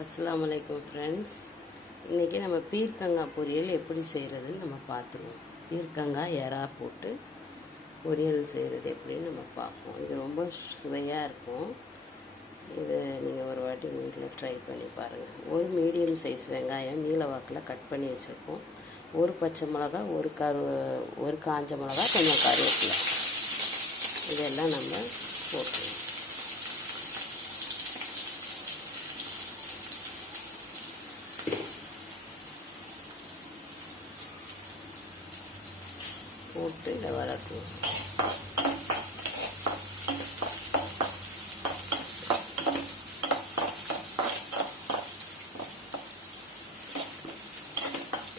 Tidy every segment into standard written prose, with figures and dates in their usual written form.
அஸ்ஸலாமு அலைக்கும் ஃப்ரெண்ட்ஸ். இன்றைக்கி நம்ம பீர்க்கங்காய் பொரியல் எப்படி செய்கிறதுன்னு நம்ம பார்த்துருவோம். பீர்க்கங்காய் எறா போட்டு பொரியல் செய்கிறது எப்படின்னு நம்ம பார்ப்போம். இது ரொம்ப சுவையாக இருக்கும். இது நீங்கள் ஒரு வாட்டி வீட்டில் ட்ரை பண்ணி பாருங்கள். ஒரு மீடியம் சைஸ் வெங்காயம் நீல வாக்கில் கட் பண்ணி வச்சுருக்கோம். ஒரு பச்சை மிளகா, ஒரு காஞ்ச மிளகா, கொஞ்சம் கருவேப்பிலை, இதெல்லாம் நம்ம போட்டுருவோம். போட்டு இதை வதக்குவோம்.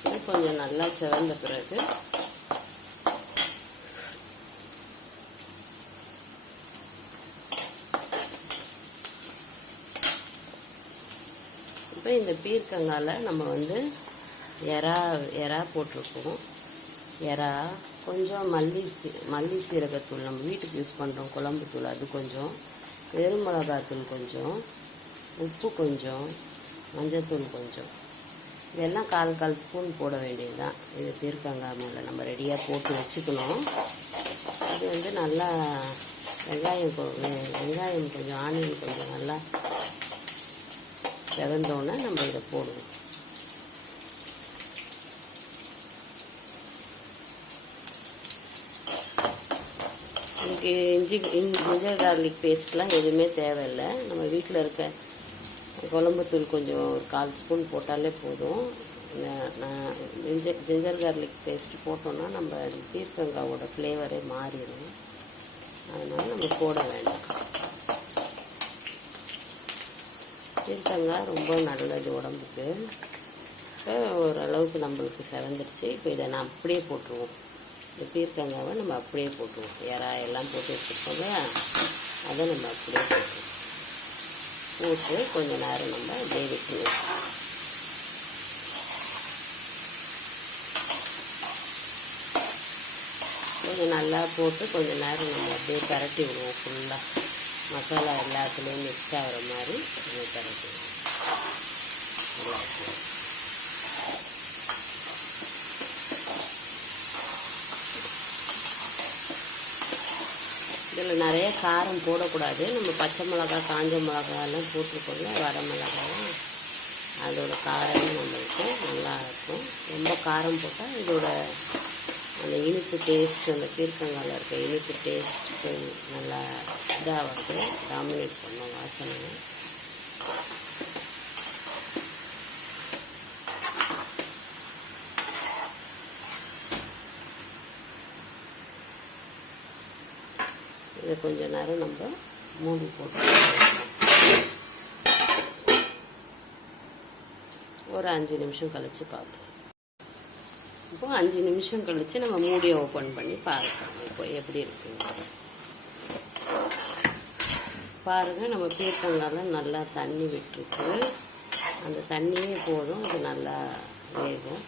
இது கொஞ்சம் நல்லா சிவந்த பிறகு இப்போ இந்த பீர்க்கங்காயில் நம்ம எறா போட்டிருக்கோம். எறா கொஞ்சம் மல்லி சீரகத்தூள், நம்ம வீட்டுக்கு யூஸ் பண்ணுறோம் குழம்பு தூள், அது கொஞ்சம், வெறும் மிளகாத்தூள் கொஞ்சம், உப்பு கொஞ்சம், மஞ்சத்தூள் கொஞ்சம், இதெல்லாம் கால் ஸ்பூன் போட வேண்டியது தான். இது பீர்க்கங்காய் மேலே நம்ம ரெடியாக போட்டு வச்சுக்கணும். அது நல்லா வெங்காயம் கொஞ்சம், ஆனியன் கொஞ்சம் நல்லா செவந்தோன்னே நம்ம இதை போடுவோம். ஜிஞ்சர் கார்லிக் பேஸ்ட்லாம் எதுவுமே தேவையில்லை. நம்ம வீட்டில் இருக்க குழம்புத்தூள் கொஞ்சம் ஒரு 1/4 ஸ்பூன் போட்டாலே போதும். ஜிஞ்சர் கார்லிக் பேஸ்ட் போட்டோன்னா நம்ம பீர்க்கங்காவோட ஃப்ளேவரே மாறிடும். அதனால் நம்ம போட வேண்டாம். பீர்க்கங்காய் ரொம்ப நல்லது உடம்புக்கு. இப்போ ஓரளவுக்கு நம்மளுக்கு செவந்துடுச்சு. இப்போ இதை நான் அப்படியே போட்டுருவோம். இந்த பீர்க்கங்காவை நம்ம அப்படியே போட்டுருவோம். எறா எல்லாம் போட்டு வச்சுருக்கோங்க, அதை நம்ம அப்படியே போட்டு கொஞ்சம் நேரம் நம்ம அப்படியே வைக்கணும். கொஞ்சம் நல்லா போட்டு கொஞ்சம் நேரம் நம்ம அப்படியே பரட்டி விடுவோம். ஃபுல்லாக மசாலா எல்லாத்துலேயும் மிக்ஸ் ஆகிற மாதிரி நம்ம பரட்டி விடுவோம். இதில் நிறைய காரம் போடக்கூடாது. நம்ம பச்சை மிளகா, காஞ்ச மிளகாலாம் போட்டிருக்கோங்க, வர மிளகாலாம், அதோட காரமும் நம்மளுக்கு நல்லா இருக்கும். ரொம்ப காரம் போட்டால் இதோட அந்த இனிப்பு டேஸ்ட், அந்த பீர்க்கங்காயில் இருக்க இனிப்பு டேஸ்ட்டு நல்லா இதாக டாமினேட் பண்ணும் வாசனை. இதை கொஞ்ச நேரம் நம்ம மூடி போட்டு ஒரு 5 நிமிஷம் கழித்து பார்ப்போம். இப்போ 5 நிமிஷம் கழித்து நம்ம மூடியை ஓப்பன் பண்ணி பார்க்கலாம் இப்போ எப்படி இருக்குங்க. பாருங்கள், நம்ம பீர்க்கங்காயில் நல்லா தண்ணி விட்டுருக்கு. அந்த தண்ணியே போதும், அது நல்லா வேகும்.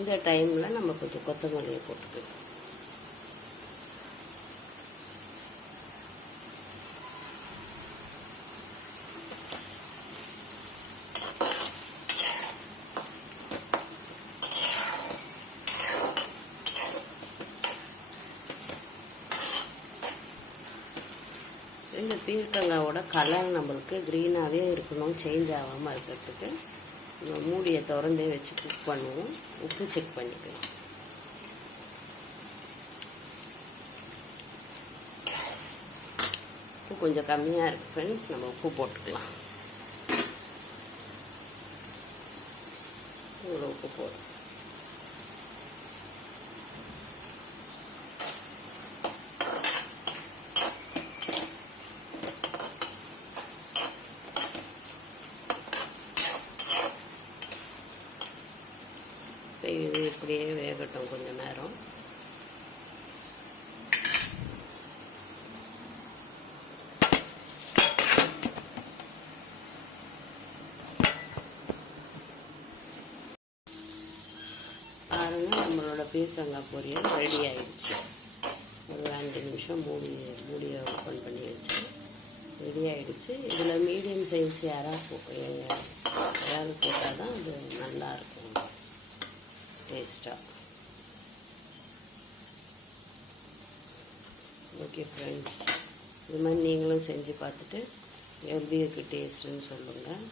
இந்த டைமில் நம்ம கொஞ்சம் கொத்தமல்லியை போட்டுக்கலாம். இந்த பீர்க்கங்காயோட கலர் நம்மளுக்கு க்ரீனாகவே இருக்கணும், சேஞ்ச் ஆகாமல் இருக்கிறதுக்கு நம்ம மூடியை திறந்தே வச்சு குக் பண்ணுவோம். உப்பு செக் பண்ணிக்கலாம். உப்பு கொஞ்சம் கம்மியாக இருக்குது ஃப்ரெண்ட்ஸ், நம்ம உப்பு போட்டுக்கலாம். இவ்வளோ உப்பு போடும். இது இப்படியே வேகட்டும் கொஞ்சம் நேரம். பாருங்கள், நம்மளோட பீர்க்கங்காய் பொரியல் ரெடி ஆயிடுச்சு. ஒரு ஒரு 5 நிமிஷம் மூடியை ஓப்பன் பண்ணி வச்சு ரெடி ஆகிடுச்சு. இதில் மீடியம் சைஸ் இறால் போட்டால் தான் அது நல்லாயிருக்கும் டேஸ்ட்டாக. ஓகே ஃப்ரெண்ட்ஸ், இது மாதிரி நீங்களும் செஞ்சு பார்த்துட்டு எப்படி இருக்குது டேஸ்ட்டுன்னு சொல்லுங்கள்.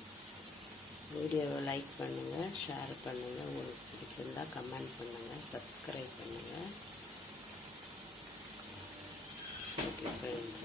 வீடியோவை லைக் பண்ணுங்கள், ஷேர் பண்ணுங்கள், உங்களுக்கு பிடிச்சிருந்தா கமெண்ட் பண்ணுங்கள், சப்ஸ்கிரைப் பண்ணுங்கள். Okay friends.